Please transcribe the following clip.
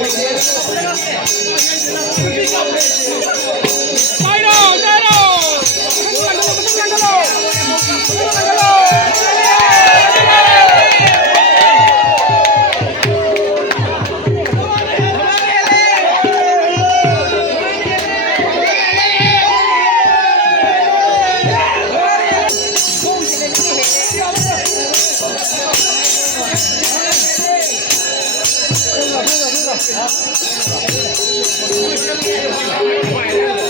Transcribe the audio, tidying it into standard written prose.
Hãy subscribe cho kênh Ghiền Mì Gõ để không bỏ lỡ những video hấp dẫn